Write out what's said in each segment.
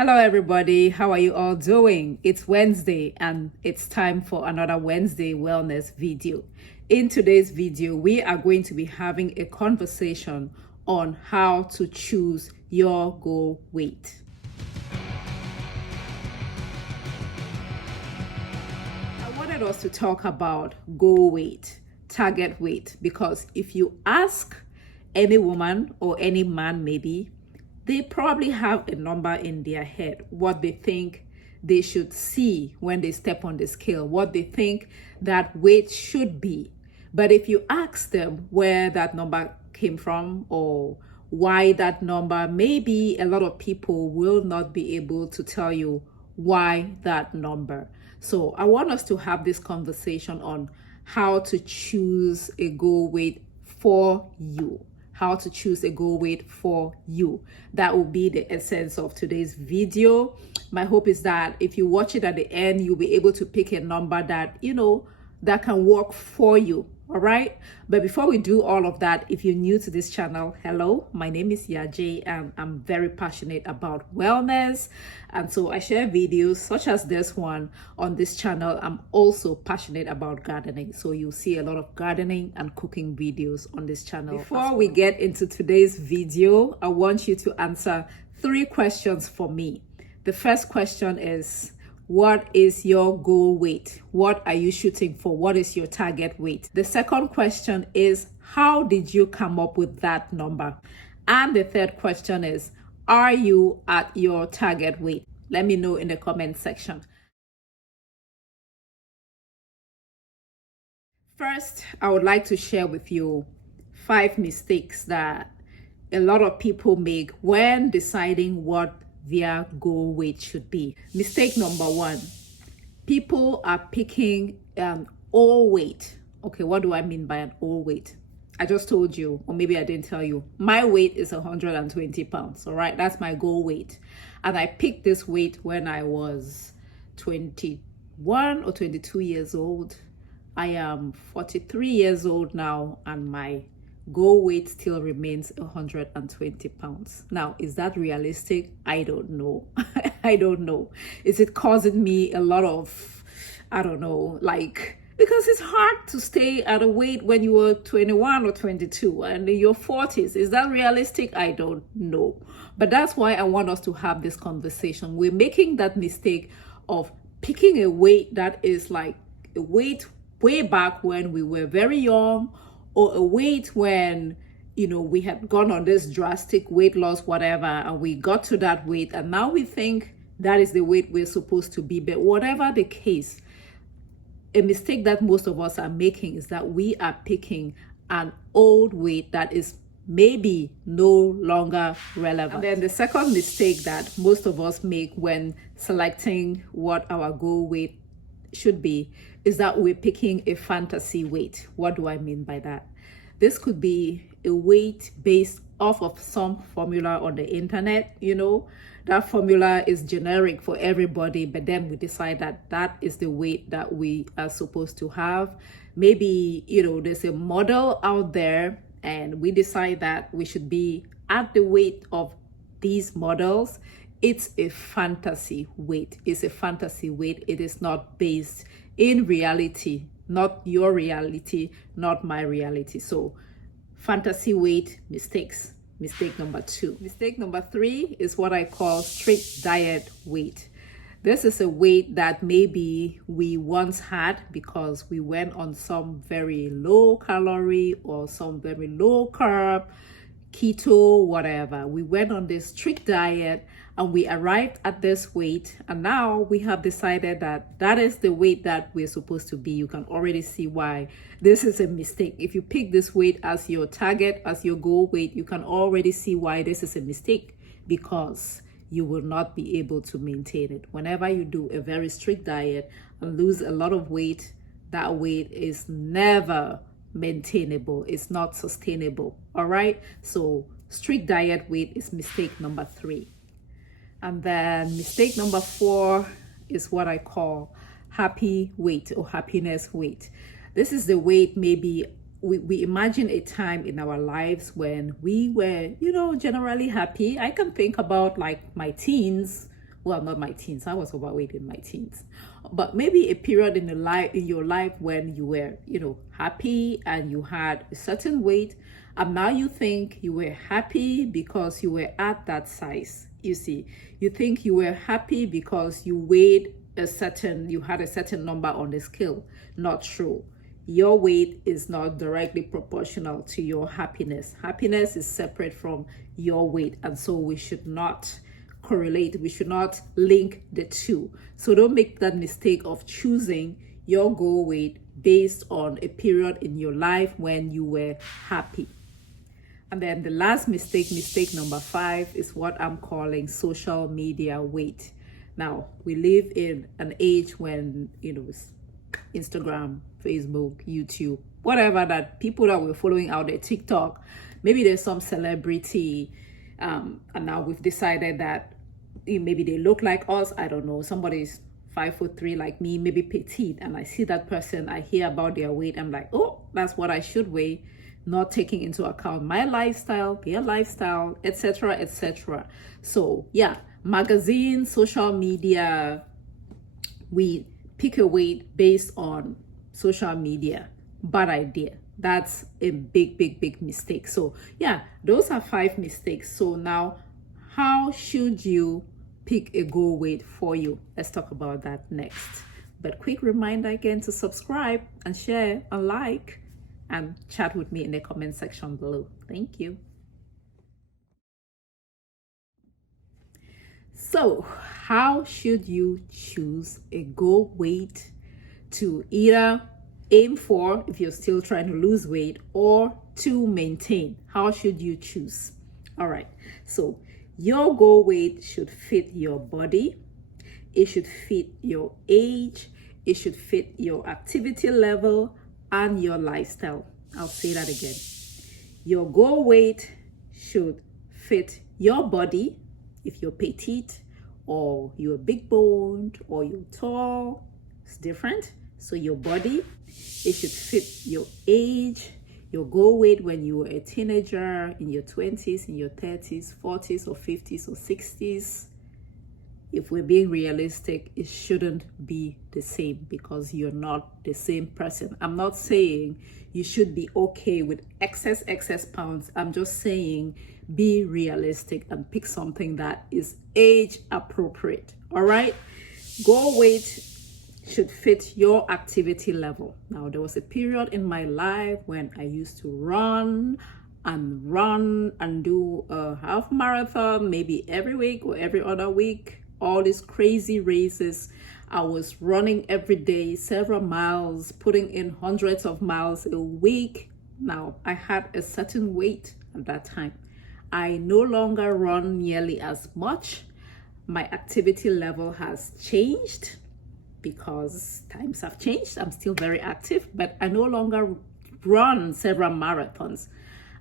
Hello everybody, how are you all doing? It's Wednesday and it's time for another Wednesday wellness video. In today's video, we are going to be having a conversation on how to choose your goal weight. I wanted us to talk about goal weight, target weight, because if you ask any woman or any man maybe, they probably have a number in their head, what they think they should see when they step on the scale, what they think that weight should be. But if you ask them where that number came from or why that number, maybe a lot of people will not be able to tell you why that number. So I want us to have this conversation on how to choose a goal weight for you. How to choose a goal weight for you. That will be the essence of today's video. My hope is that if you watch it at the end, you'll be able to pick a number that, that can work for you. All right. But before we do all of that, if you're new to this channel, hello, my name is YAJE and I'm very passionate about wellness. And so I share videos such as this one on this channel. I'm also passionate about gardening. So you'll see a lot of gardening and cooking videos on this channel. Before we get into today's video, I want you to answer 3 questions for me. The first question is, what is your goal weight? What are you shooting for? What is your target weight? The second question is, how did you come up with that number? And the third question is, are you at your target weight? Let me know in the comment section. First, I would like to share with you 5 mistakes that a lot of people make when deciding what their goal weight should be. Mistake number 1, people are picking an old weight. Okay, what do I mean by an old weight? I just told you, or maybe I didn't tell you, my weight is 120 pounds. All right, that's my goal weight. And I picked this weight when I was 21 or 22 years old. I am 43 years old now, and my goal weight still remains 120 pounds. Now, is that realistic? I don't know. I don't know. Is it causing me a lot of, I don't know, because it's hard to stay at a weight when you were 21 or 22 and in your 40s. Is that realistic? I don't know. But that's why I want us to have this conversation. We're making that mistake of picking a weight that is like a weight way back when we were very young, or a weight when, we had gone on this drastic weight loss, whatever, and we got to that weight, and now we think that is the weight we're supposed to be. But whatever the case, a mistake that most of us are making is that we are picking an old weight that is maybe no longer relevant. And then the second mistake that most of us make when selecting what our goal weight should be is that we're picking a fantasy weight. What do I mean by that? This could be a weight based off of some formula on the internet. That formula is generic for everybody, but then we decide that that is the weight that we are supposed to have. Maybe, there's a model out there and we decide that we should be at the weight of these models. It's a fantasy weight. It's a fantasy weight. It is not based in reality, not your reality, not my reality. So fantasy weight mistakes. Mistake number 2. Mistake number 3 is what I call strict diet weight. This is a weight that maybe we once had because we went on some very low calorie or some very low carb, keto, whatever. We went on this strict diet and we arrived at this weight, and now we have decided that that is the weight that we're supposed to be. You can already see why this is a mistake. If you pick this weight as your target, as your goal weight, you can already see why this is a mistake, because you will not be able to maintain it. Whenever you do a very strict diet and lose a lot of weight, that weight is never maintainable. It's not sustainable. All right, so strict diet weight is mistake number 3. And then mistake number 4 is what I call happy weight or happiness weight. This is the weight maybe we imagine a time in our lives when we were, generally happy. I can think about like my teens well, not my teens, I was overweight in my teens, but maybe a period in your life when you were, happy and you had a certain weight, and now you think you were happy because you were at that size. You see, you think you were happy because you weighed you had a certain number on the scale. Not true. Your weight is not directly proportional to your happiness. Happiness is separate from your weight, and so we should not correlate. We should not link the two. So don't make that mistake of choosing your goal weight based on a period in your life when you were happy. And then the last mistake number 5, is what I'm calling social media weight. Now, we live in an age when, it's Instagram, Facebook, YouTube, whatever, that people that we're following out there, TikTok, maybe there's some celebrity, and now we've decided that maybe they look like us. I don't know, somebody's 5'3" like me, maybe petite, and I see that person, I hear about their weight, I'm like, oh, that's what I should weigh, not taking into account my lifestyle, their lifestyle, etc., etc. So yeah, magazines, social media, we pick a weight based on social media. Bad idea. That's a big mistake. So yeah, those are 5 mistakes. So now, how should you pick a goal weight for you? Let's talk about that next. But quick reminder again to subscribe and share and like and chat with me in the comment section below. Thank you. So how should you choose a goal weight to either aim for if you're still trying to lose weight or to maintain? How should you choose? All right, so your goal weight should fit your body, it should fit your age, it should fit your activity level and your lifestyle. I'll say that again. Your goal weight should fit your body. If you're petite or you're big boned or you're tall, it's different. So your body, it should fit your age, your goal weight when you were a teenager, in your 20s, in your 30s, 40s or 50s or 60s. If we're being realistic, it shouldn't be the same because you're not the same person. I'm not saying you should be okay with excess pounds. I'm just saying be realistic and pick something that is age appropriate. All right, goal weight should fit your activity level. Now, there was a period in my life when I used to run and do a half marathon maybe every week or every other week. All these crazy races. I was running every day, several miles, putting in hundreds of miles a week. Now, I had a certain weight at that time. I no longer run nearly as much. My activity level has changed because times have changed. I'm still very active, but I no longer run several marathons.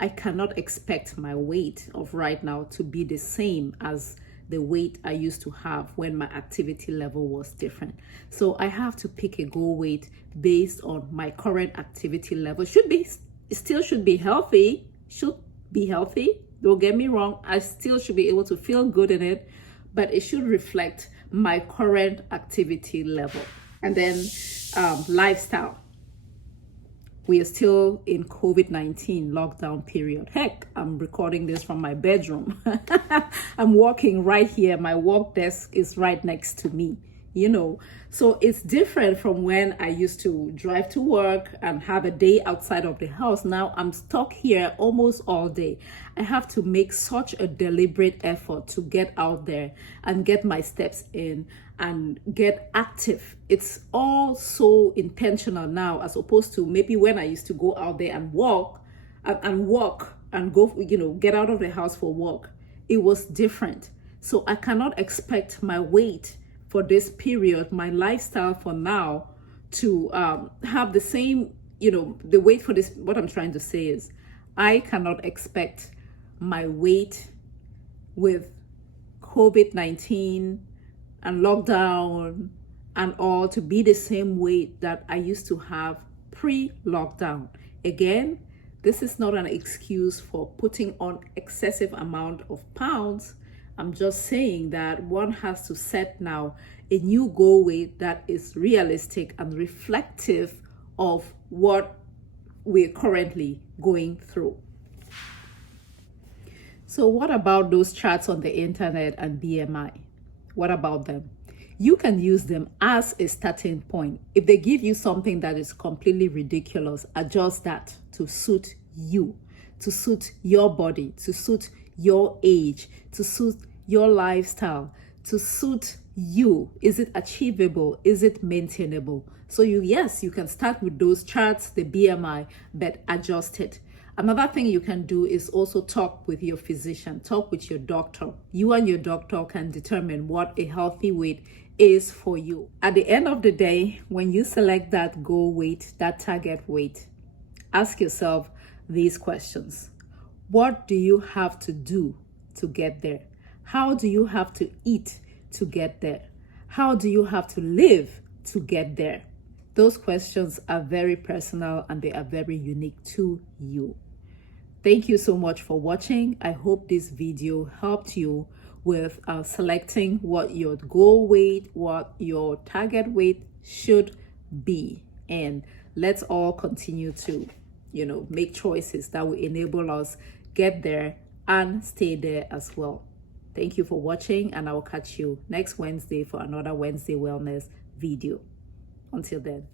I cannot expect my weight of right now to be the same as the weight I used to have when my activity level was different. So I have to pick a goal weight based on my current activity level. It still should be healthy. Don't get me wrong. I still should be able to feel good in it, but it should reflect my current activity level. And then lifestyle. We are still in COVID-19 lockdown period. Heck, I'm recording this from my bedroom. I'm walking right here. My work desk is right next to me, So it's different from when I used to drive to work and have a day outside of the house. Now I'm stuck here almost all day. I have to make such a deliberate effort to get out there and get my steps in and get active. It's all so intentional now, as opposed to maybe when I used to go out there and walk and go, get out of the house for walk. It was different. So I cannot expect my weight for this period, my lifestyle for now, to have the same, the weight for this. What I'm trying to say is I cannot expect my weight with COVID-19 and lockdown and all to be the same weight that I used to have pre-lockdown. Again, this is not an excuse for putting on excessive amount of pounds. I'm just saying that one has to set now a new goal weight that is realistic and reflective of what we're currently going through. So what about those charts on the internet and BMI? What about them? You can use them as a starting point. If they give you something that is completely ridiculous, adjust that to suit you, to suit your body, to suit your age, to suit your lifestyle, to suit you. Is it achievable? Is it maintainable? So yes, you can start with those charts, the BMI, but adjust it. Another thing you can do is also talk with your physician, talk with your doctor. You and your doctor can determine what a healthy weight is for you. At the end of the day, when you select that goal weight, that target weight, ask yourself these questions. What do you have to do to get there? How do you have to eat to get there? How do you have to live to get there? Those questions are very personal and they are very unique to you. Thank you so much for watching. I hope this video helped you with selecting what your goal weight, what your target weight should be. And let's all continue to, make choices that will enable us get there and stay there as well. Thank you for watching, and I will catch you next Wednesday for another Wednesday Wellness video. Until then.